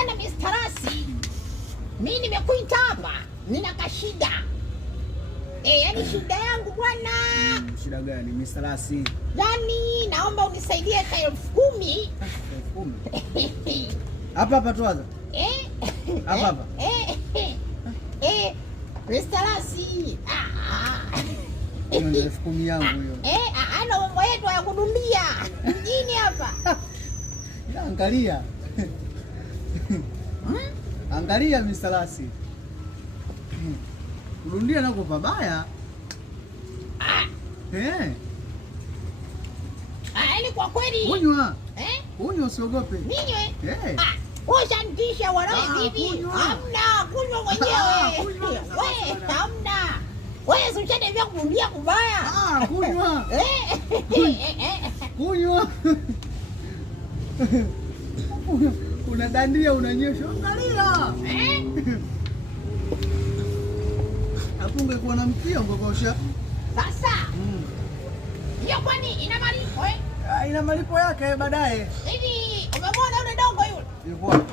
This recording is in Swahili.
Bwana Mr. Rasi, mimi nimekuita hapa, nina kashida. Yaani shida yangu bwana. Shida gani Mr. Rasi? Yaani naomba unisaidie ka 10,000. 10,000. Hapa tuanza. Hapa. Mr. Rasi. Hiyo ndio 10,000 yangu hiyo. Ana mambo yetu ya kudumbia mjini hapa. Angalia. Angalia Mr. Rasi. Kurundia nako pabaya. Yaani kwa kweli. Kunywa. Kunywa usiogope. Ninywe? Ushantisha wanawe bibi. Hamna, kunywa mwenyewe. Wewe hamna. Wewe si ushanivia kurundia kubaya. Kunywa. Kunywa. Unadandia unanyesha. Angalia. Hapo ungekuwa na mkia ungekosha. Sasa. Hiyo kwani ina malipo ina malipo yake baadaye. Hivi umemwona yule dogo yule? Yuko.